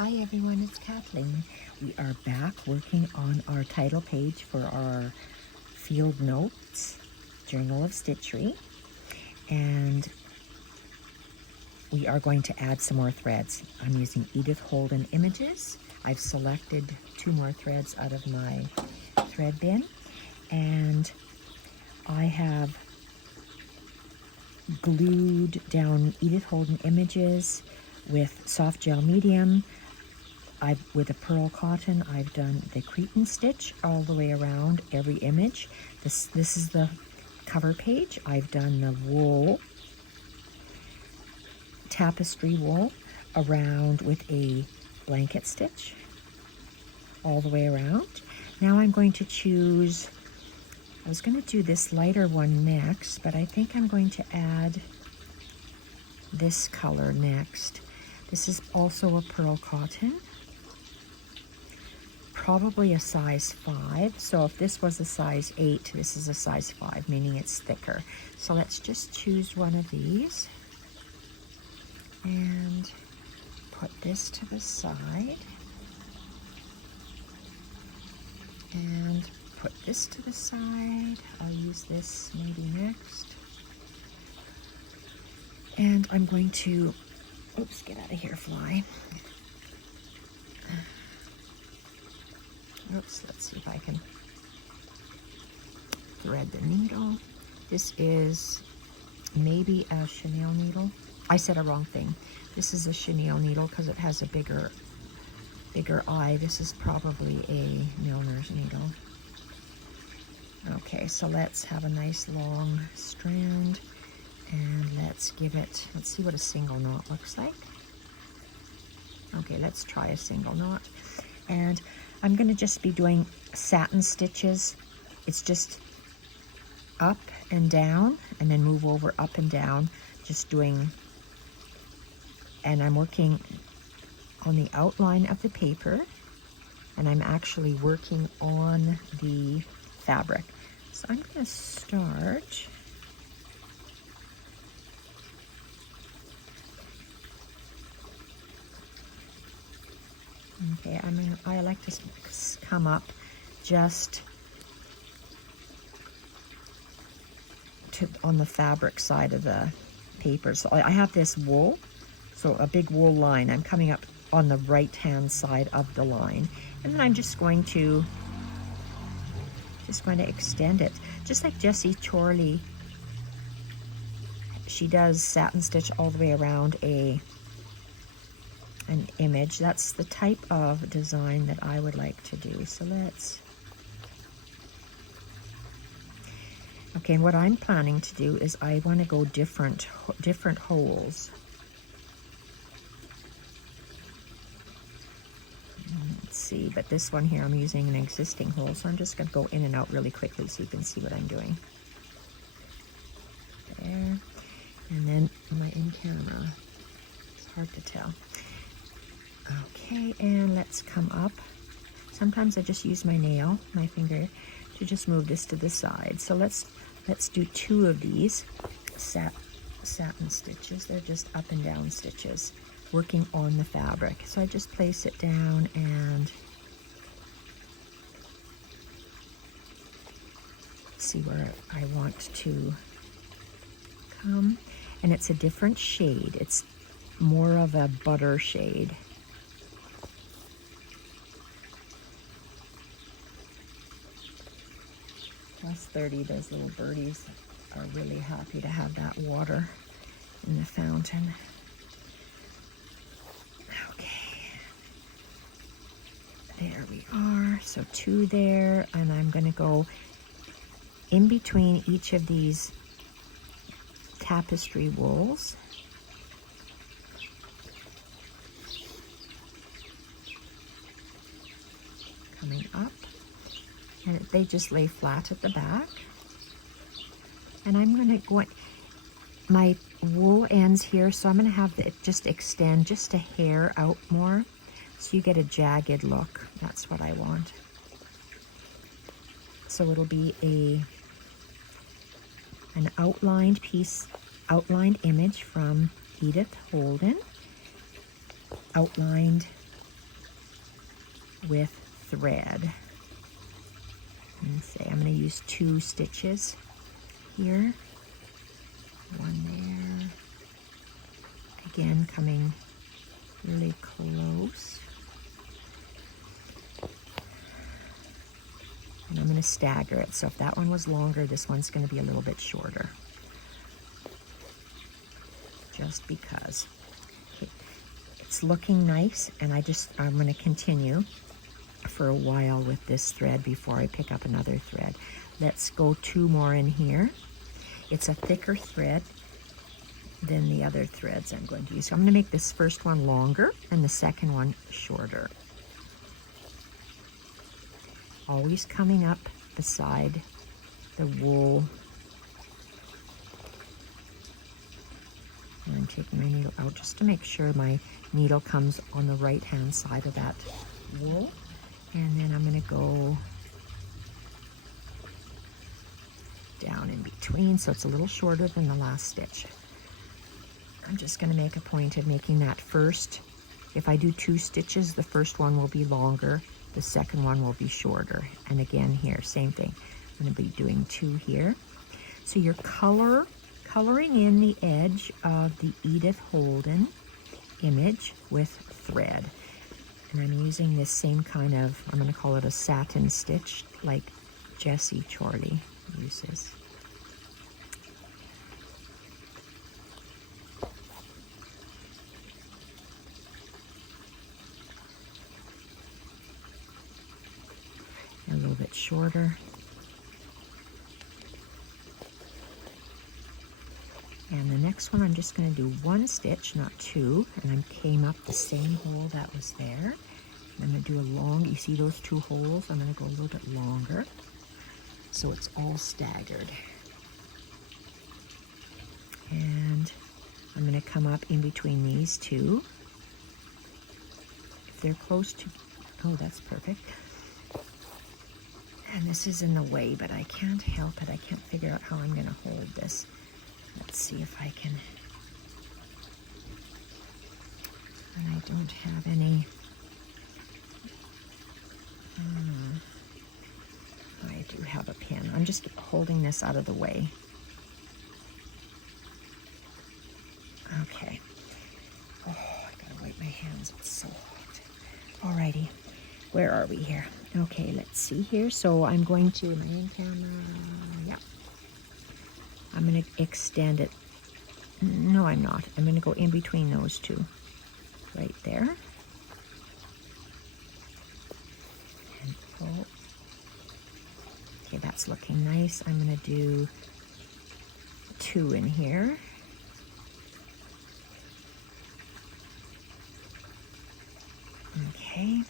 Hi everyone, it's Kathleen. We are back working on our title page for our Field Notes Journal of Stitchery, and we are going to add some more threads. I'm using Edith Holden images. I've selected 2 more threads out of my thread bin, and I have glued down Edith Holden images with soft gel medium. With a pearl cotton, I've done the Satin Stitch all the way around every image. This is the cover page. I've done the wool, tapestry wool, around with a blanket stitch all the way around. Now I'm going to choose, I was going to do this lighter one next, but I think I'm going to add this color next. This is also a pearl cotton. Probably a size 5, so if this was a size 8, this is a size 5, meaning it's thicker. So let's just choose one of these and put this to the side and put this to the side. I'll use this maybe next. And I'm going to, oops, get out of here, fly. Oops, let's see if I can thread the needle. This is maybe a chenille needle. I said a wrong thing. This is a chenille needle because it has a bigger eye. This is probably a milliner's needle. Okay, so let's have a nice long strand and let's give it, let's see what a single knot looks like. Okay, let's try a single knot. And I'm going to just be doing satin stitches. It's just up and down and then move over, up and down, just doing, and I'm working on the outline of the paper and I'm actually working on the fabric. So I'm going to start okay, I like to come up just on the fabric side of the paper. So I have this wool, so a big wool line. I'm coming up on the right hand side of the line, and then I'm just going to extend it, just like Jessie Chorley. She does satin stitch all the way around an image. That's the type of design that I would like to do. So let's, okay, and what I'm planning to do is I want to go different holes. Let's see, but this one here I'm using an existing hole, so I'm just going to go in and out really quickly so you can see what I'm doing. There, and then am I in camera? It's hard to tell. Okay, and let's come up. Sometimes I just use my nail, my finger, to just move this to the side. So let's do 2 of these satin stitches. They're just up and down stitches, working on the fabric. So I just place it down and see where I want to come. And it's a different shade. It's more of a butter shade. Plus 30, those little birdies are really happy to have that water in the fountain. Okay, there we are. So 2 there, and I'm going to go in between each of these tapestry wools. Coming up. And they just lay flat at the back. And I'm going to go, my wool ends here, so I'm going to have it just extend just a hair out more, so you get a jagged look. That's what I want. So it'll be an outlined piece, outlined image from Edith Holden, outlined with thread. And say I'm going to use 2 stitches here, 1 there, again coming really close, and I'm going to stagger it, so if that one was longer, this one's going to be a little bit shorter, just because. Okay. It's looking nice, and I'm going to continue for a while with this thread before I pick up another thread. Let's go 2 more in here. It's a thicker thread than the other threads I'm going to use. So I'm going to make this first one longer and the second one shorter. Always coming up beside the wool. And I'm taking my needle out just to make sure my needle comes on the right hand side of that wool. And then I'm going to go down in between so it's a little shorter than the last stitch. I'm just going to make a point of making that first. If I do 2 stitches, the first one will be longer, the second one will be shorter. And again here, same thing. I'm going to be doing 2 here. So you're coloring in the edge of the Edith Holden image with thread. And I'm using this same kind of, I'm going to call it a satin stitch, like Jessie Chorley uses. A little bit shorter. And the next one, I'm just going to do 1 stitch, not 2, and I came up the same hole that was there. I'm going to do a long, you see those 2 holes? I'm going to go a little bit longer, so it's all staggered. And I'm going to come up in between these 2. If they're close to, oh, that's perfect. And this is in the way, but I can't help it. I can't figure out how I'm going to hold this. Let's see if I can. And I don't have any. I do have a pin. I'm just holding this out of the way. Okay. Oh, I gotta wipe my hands. It's so hot. Alrighty. Where are we here? Okay, let's see here. So I'm going to, am I in camera? Yeah. I'm going to extend it. No, I'm not. I'm going to go in between those 2. Right there. And pull. Okay, that's looking nice. I'm going to do 2 in here. Okay.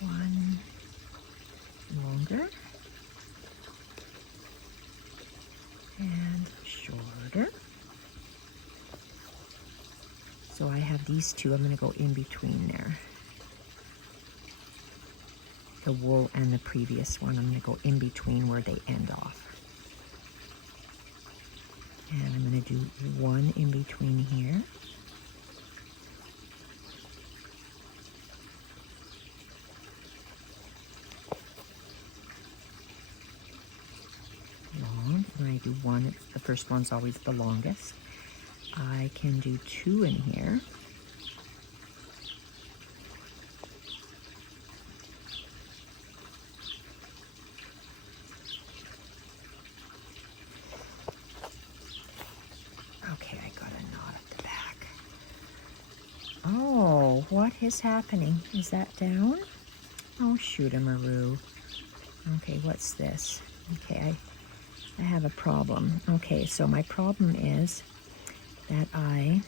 1 longer. And shorter. So I have these 2. I'm going to go in between there. The wool and the previous one. I'm going to go in between where they end off. And I'm going to do 1 in between here. Long. And I do 1. The first one's always the longest. I can do 2 in here. Okay, I got a knot at the back. Oh, what is happening? Is that down? Oh, shoot-a-maroo. Okay, what's this? Okay, I have a problem. Okay, so my problem is that I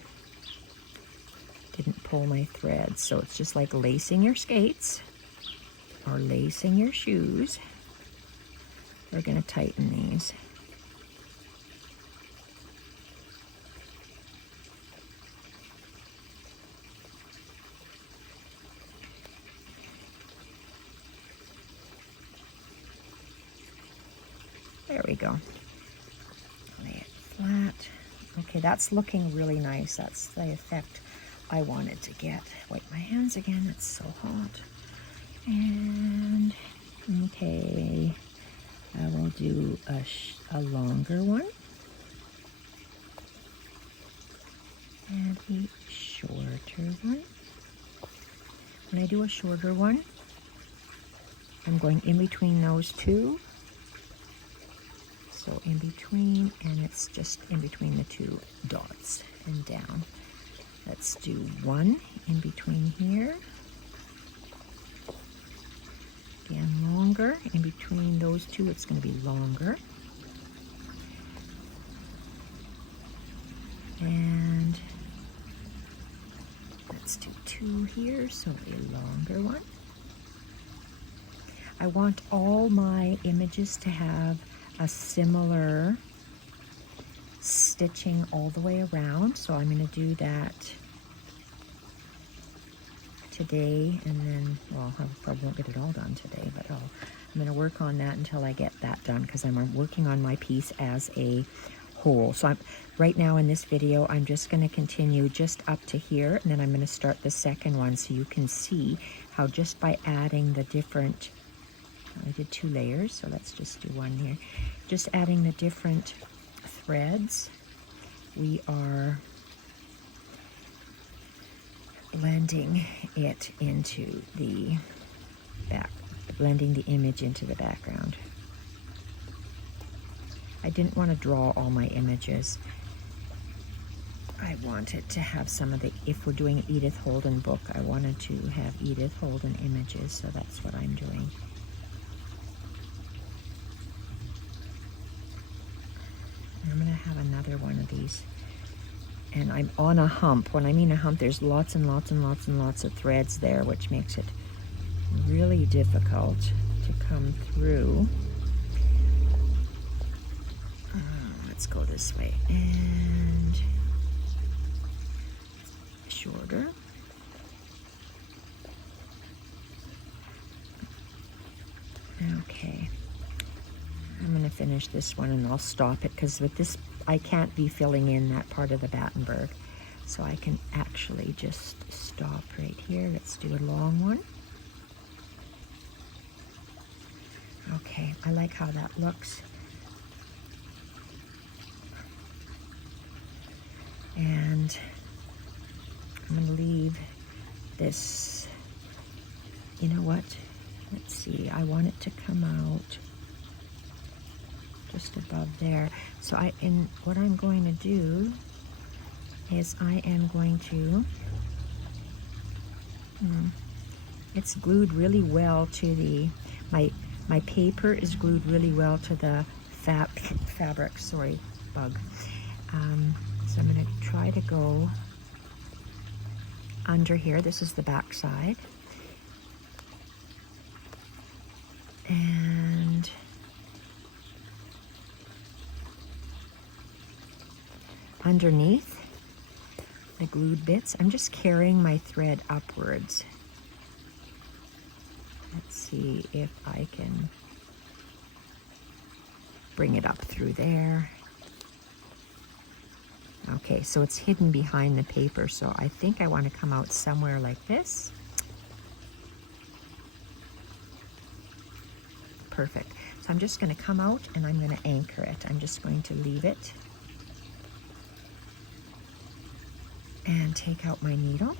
didn't pull my thread. So it's just like lacing your skates or lacing your shoes. We're going to tighten these. There we go. Lay it flat. Okay, that's looking really nice. That's the effect I wanted to get. Wipe my hands again, it's so hot. And okay, I will do a longer one and a shorter one. When I do a shorter one, I'm going in between those two. So in between, and it's just in between the two dots and down. Let's do one in between here. Again, longer. In between those two, it's going to be longer. And let's do two here, so a longer one. I want all my images to have a similar stitching all the way around, so I'm going to do that today, and then, well, I probably won't get it all done today, but I'm going to work on that until I get that done, because I'm working on my piece as a whole. So right now in this video, I'm just going to continue just up to here, and then I'm going to start the second one so you can see how just by adding the different, I did 2 layers, so let's just do one here. Just adding the different threads, we are blending it into the back, blending the image into the background. I didn't want to draw all my images. I wanted to have some of the, if we're doing an Edith Holden book, I wanted to have Edith Holden images, so that's what I'm doing. I'm going to have another one of these. And I'm on a hump. When I mean a hump, there's lots and lots and lots and lots of threads there, which makes it really difficult to come through. Let's go this way. And shorter. Okay. I'm going to finish this one and I'll stop it, because with this I can't be filling in that part of the Battenberg, so I can actually just stop right here. Let's do a long one. Okay, I like how that looks. And I'm going to leave this, you know what, let's see, I want it to come out just above there. So what I'm going to do is I am going to, it's glued really well to the, my paper is glued really well to the fabric, sorry, bug. So I'm going to try to go under here. This is the back side. And underneath the glued bits, I'm just carrying my thread upwards. Let's see if I can bring it up through there. Okay, so it's hidden behind the paper, so I think I want to come out somewhere like this. Perfect. So I'm just going to come out and I'm going to anchor it. I'm just going to leave it and take out my needle,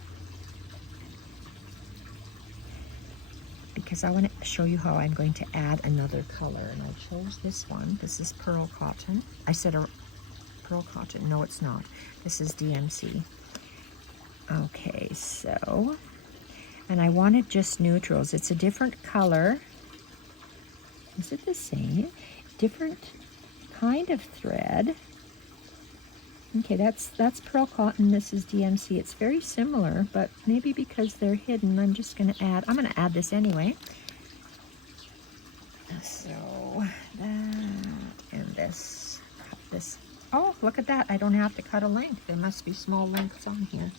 because I want to show you how I'm going to add another color. And I chose this one. This is pearl cotton. I said pearl cotton. No, it's not. This is DMC. Okay, so, and I wanted just neutrals. It's a different color. Is it the same? Different kind of thread. Okay, that's pearl cotton. This is DMC. It's very similar, but maybe because they're hidden, I'm just going to add, I'm going to add this anyway. So that and this, cut this. Oh, look at that. I don't have to cut a length. There must be small lengths on here.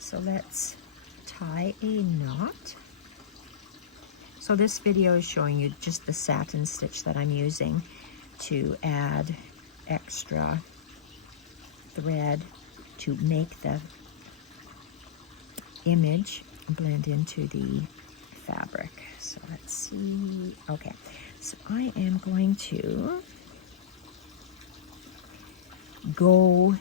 So let's tie a knot. So this video is showing you just the satin stitch that I'm using to add extra thread to make the image blend into the fabric. So let's see. Okay, so I am going to go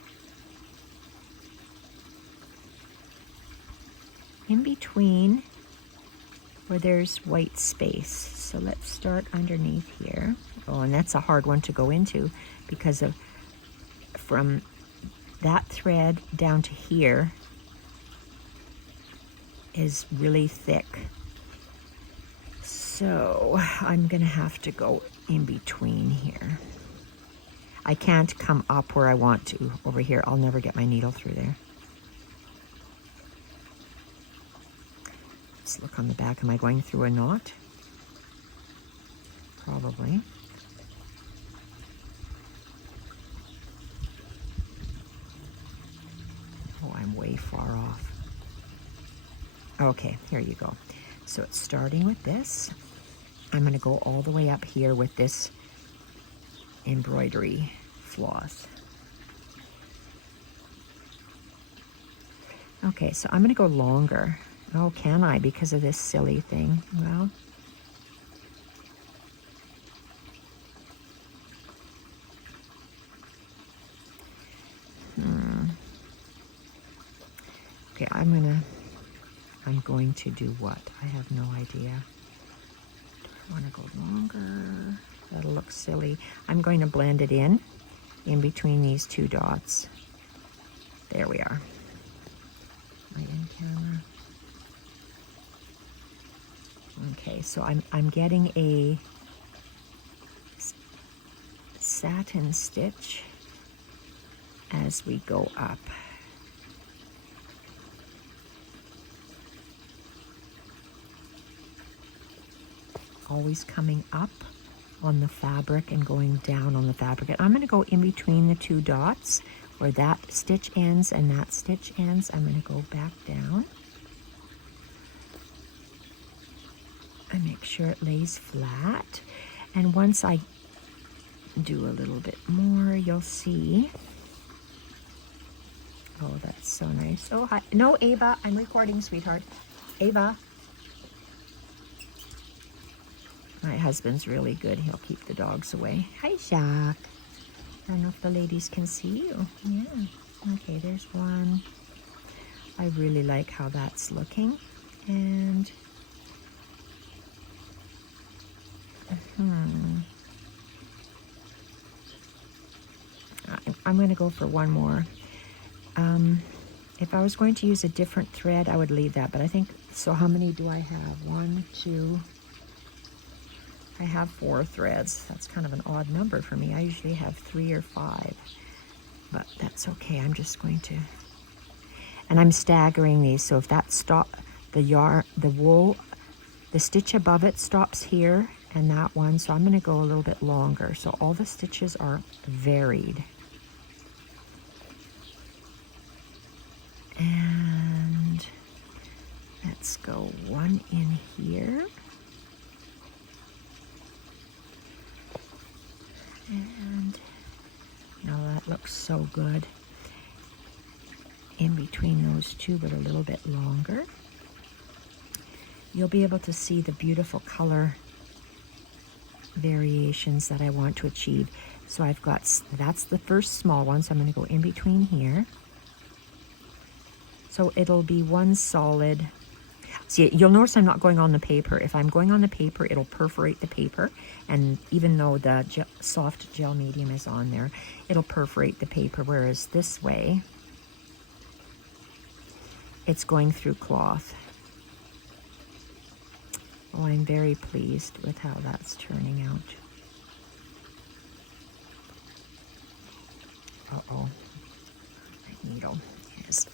in between where there's white space. So let's start underneath here. Oh, and that's a hard one to go into because of from that thread down to here is really thick. So I'm gonna have to go in between here. I can't come up where I want to over here. I'll never get my needle through there. Let's look on the back. Am I going through a knot? Probably. Oh, I'm way far off. Okay, here you go. So it's starting with this. I'm going to go all the way up here with this embroidery floss. Okay, so I'm going to go longer. Oh, can I? Because of this silly thing. Well, okay, I'm going to do what? I have no idea. Do I want to go longer? That'll look silly. I'm going to blend it in between these two dots. There we are. My in camera. Okay, so I'm getting a satin stitch as we go up. Always coming up on the fabric and going down on the fabric. And I'm going to go in between the two dots where that stitch ends and that stitch ends. I'm going to go back down and make sure it lays flat. And once I do a little bit more, you'll see. Oh, that's so nice. Oh, hi. No, Ava, I'm recording, sweetheart. Ava. My husband's really good. He'll keep the dogs away. Hi, Jacques. I don't know if the ladies can see you. Yeah. Okay, there's one. I really like how that's looking. And I'm going to go for one more. If I was going to use a different thread, I would leave that. But I think, so how many do I have? 1, 2... I have 4 threads. That's kind of an odd number for me. I usually have 3 or 5, but that's okay. I'm just going to, and I'm staggering these. So if that the wool, the stitch above it stops here and that one. So I'm going to go a little bit longer. So all the stitches are varied. And let's go one in here. And now that looks so good. In between those two, but a little bit longer. You'll be able to see the beautiful color variations that I want to achieve. So I've got, that's the first small one, so I'm going to go in between here. So it'll be one solid. See, you'll notice I'm not going on the paper. If I'm going on the paper, it'll perforate the paper. And even though the soft gel medium is on there, it'll perforate the paper. Whereas this way, it's going through cloth. Oh, I'm very pleased with how that's turning out. Uh-oh, my needle is...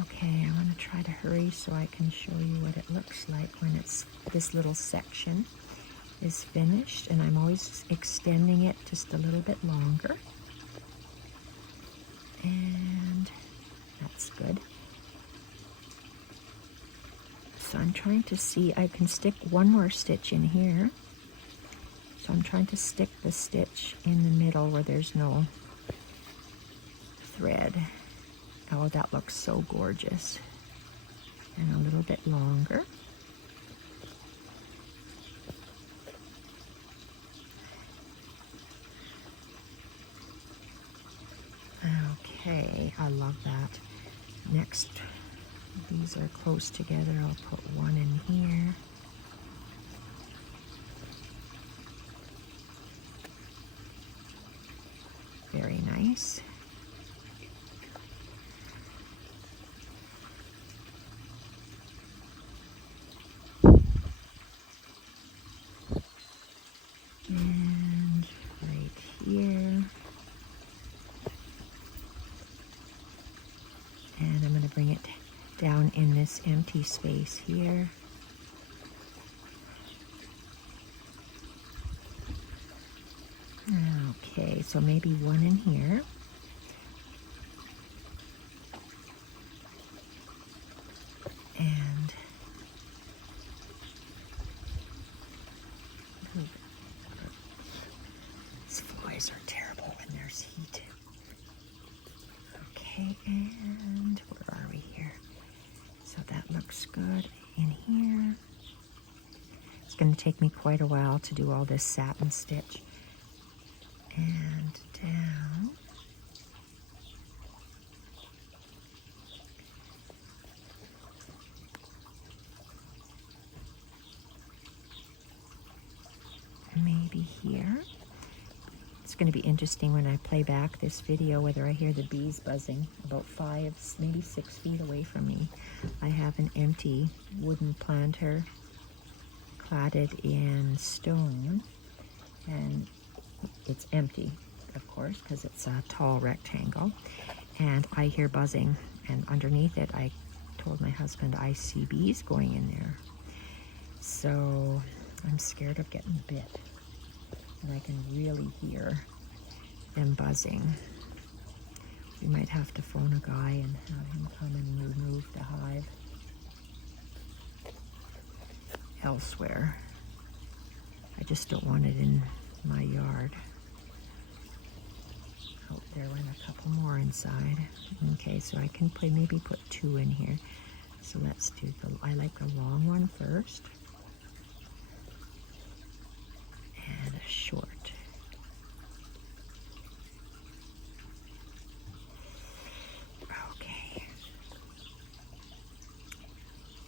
Okay, I want to try to hurry so I can show you what it looks like when it's this little section is finished, and I'm always extending it just a little bit longer. And that's good. So I'm trying to see, I can stick one more stitch in here. So I'm trying to stick the stitch in the middle where there's no thread. Oh, that looks so gorgeous. And a little bit longer. Okay, I love that. Next, these are close together. I'll put one in here. Very nice. And right here. And I'm going to bring it down in this empty space here. Okay, so maybe one in here. And these flies are terrible when there's heat. Okay, and where are we here? So that looks good in here. It's going to take me quite a while to do all this satin stitch. And down. Maybe here. It's going to be interesting when I play back this video whether I hear the bees buzzing about 5, maybe 6 feet away from me. I have an empty wooden planter cladded in stone, and it's empty, of course, because it's a tall rectangle, and I hear buzzing, and underneath it I told my husband I see bees going in there. So I'm scared of getting bit, and I can really hear them buzzing. We might have to phone a guy and have him come and remove the hive elsewhere. I just don't want it in my yard. Oh, there went a couple more inside. Okay, so I can maybe put 2 in here. So let's do I like the long one first. And a short. Okay.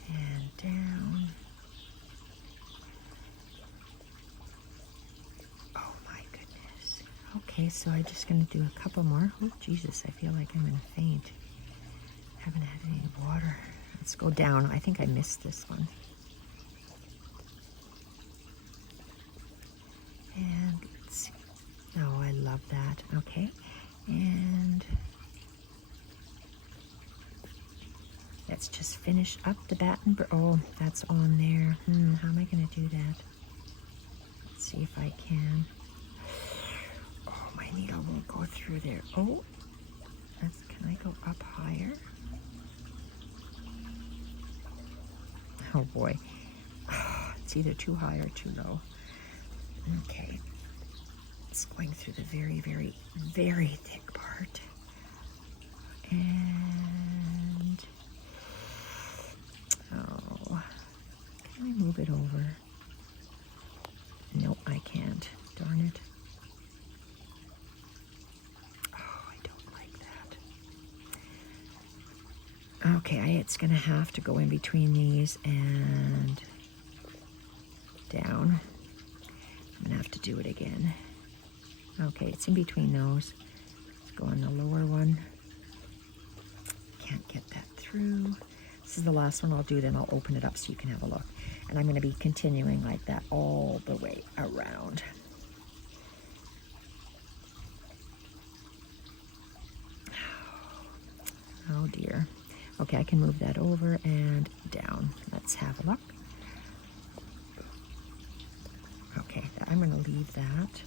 And down. Okay, so I'm just going to do a couple more. Oh, Jesus, I feel like I'm going to faint. Haven't had any water. Let's go down. I think I missed this one. And let's see. Oh, I love that. Okay, and let's just finish up the batten. Oh, that's on there. How am I going to do that? Let's see if I can. My needle won't go through there. Oh, can I go up higher? Oh boy. It's either too high or too low. Okay. It's going through the very, very, very thick part. And oh, can I move it over? Nope, I can't. Darn it. Okay, it's going to have to go in between these and down. I'm going to have to do it again. Okay, it's in between those. Let's go on the lower one. Can't get that through. This is the last one I'll do, then I'll open it up so you can have a look. And I'm going to be continuing like that all the way around. Oh dear. Okay, I can move that over and down. Let's have a look. Okay, I'm going to leave that.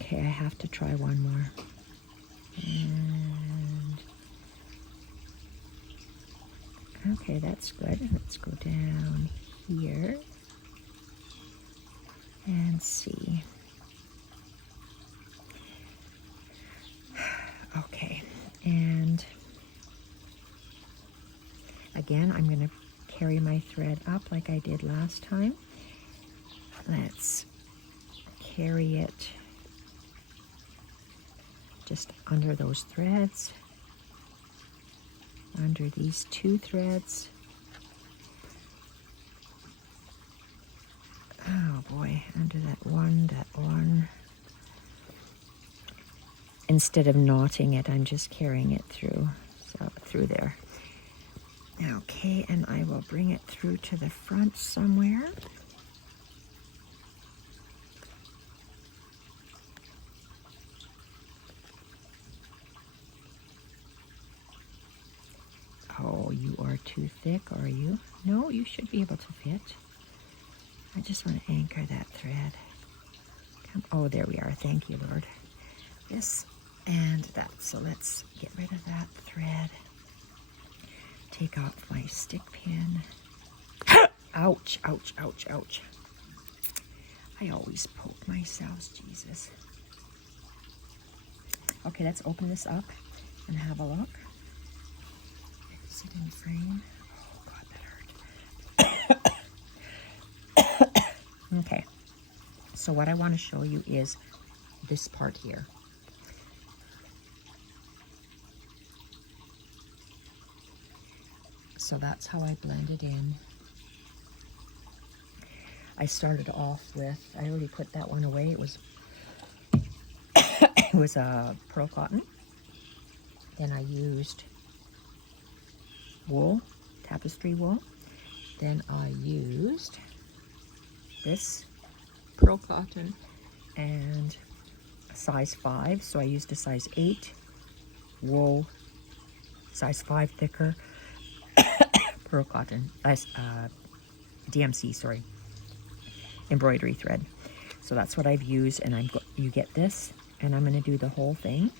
Okay, I have to try one more. And okay, that's good. Let's go down here and see. again, I'm going to carry my thread up like I did last time. Let's carry it just under those threads, under these 2 threads. Oh boy, under that one. Instead of knotting it, I'm just carrying it through, so through there. Okay, and I will bring it through to the front somewhere. Oh, you are too thick, are you? No, you should be able to fit. I just want to anchor that thread. Oh, there we are. Thank you, Lord. This and that. So let's get rid of that thread. Take off my stick pin. Ouch, ouch, ouch, ouch. I always poke myself, Jesus. Okay, let's open this up and have a look. Is it in frame? Oh, God, that hurt. Okay, so what I want to show you is this part here. So that's how I blend it in. I started off with, I already put that one away. It was it was a pearl cotton. Then I used wool, tapestry wool. Then I used this pearl cotton and a size 5. So I used a size 8 wool, size 5 thicker pearl cotton, DMC, sorry, embroidery thread. So that's what I've used, and you get this, and I'm going to do the whole thing.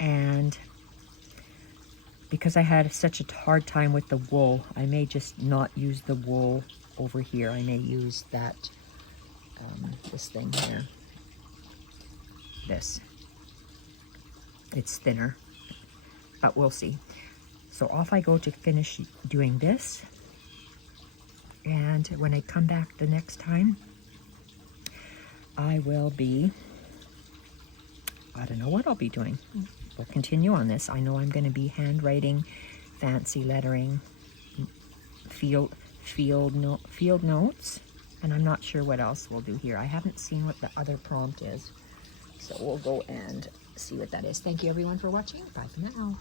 And because I had such a hard time with the wool, I may just not use the wool over here. I may use that, this thing here. This. It's thinner, but we'll see. So off I go to finish doing this. And when I come back the next time, I will be, I don't know what I'll be doing. We'll continue on this. I know I'm going to be handwriting, fancy lettering, field notes, and I'm not sure what else we'll do here. I haven't seen what the other prompt is, so we'll go and see what that is. Thank you everyone for watching. Bye for now.